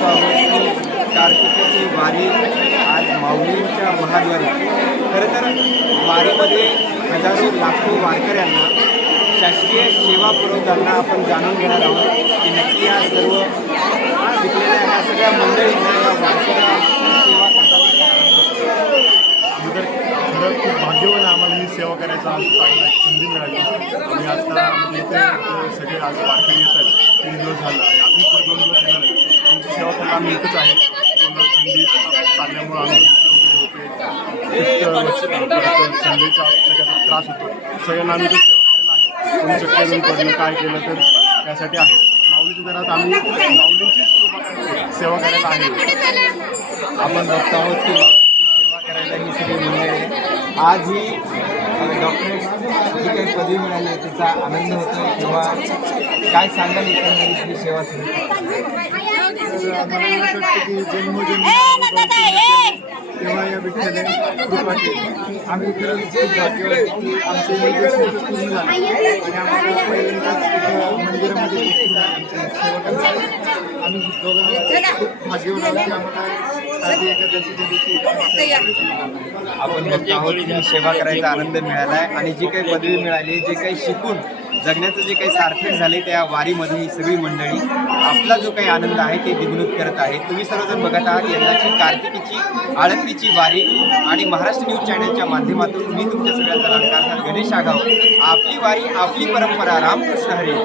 बघतो आहोत कार्तिकीची वारी आज माऊलींच्या महाद्वारी. खरं तर वारीमध्ये हजारो लाखो वारकऱ्यांना शासकीय सेवा पुरवताना आपण जाणून घेणार आहोत की नक्की या सर्व शिकलेल्या या सगळ्या मंडळींना या वारकऱ्यांची सेवा करताना खरं खूप भाग्यवान आम्हाला ही सेवा करायचा आज चांगला संधी मिळाली. आणि आता इथे सगळे आज वारकरी येतात. तीन दिवस झाला आणि अजून पण दोन दिवस येणार आहे त्यांची सेवा करायला आम्ही इथंच आहे. थंडी चालल्यामुळं आम्ही होते थंडीचा सगळ्याचा त्रास होतो. सगळ्यांना आम्ही इथे सेवा करायला आहे कोणी चक्कर येऊन पडलं काय केलं तर त्यासाठी आहे. माऊलीच्या घरात आम्ही माऊलींचीच सेवा करायला आहे. आपण बघत आहोत की सेवा करायला ही सगळी मंडळी आज ही डॉक्टरेट जी काही पदवी मिळाली आहे त्याचा आनंद होतो किंवा काय सांगाल एकंदरीत ही सेवा वाटतं तेव्हा या विठ्ठलाने कृपा केली आम्ही खरंच खूप भाग्यवान आमचे पूर्ण झाले आणि आम्हाला पहिल्यांदाच आम्ही आपण बघतो आहोत की सेवा करायचा आनंद मिळाला आहे आणि जी काही पदवी मिळाली जे काही शिकून जगण्याचं जे काही सार्थक झाले त्या वारीमध्ये ही सगळी मंडळी आपला जो काही आनंद आहे ते द्विगुणित करत आहे. तुम्ही सर्वजण बघत आहात यंदाची कार्तिकीची आळंदीची वारी आणि महाराष्ट्र न्यूज चॅनलच्या माध्यमातून मी तुमच्या सगळ्यांचा लाडका गणेश आगाव. आपली वारी आपली परंपरा रामकृष्ण हरे.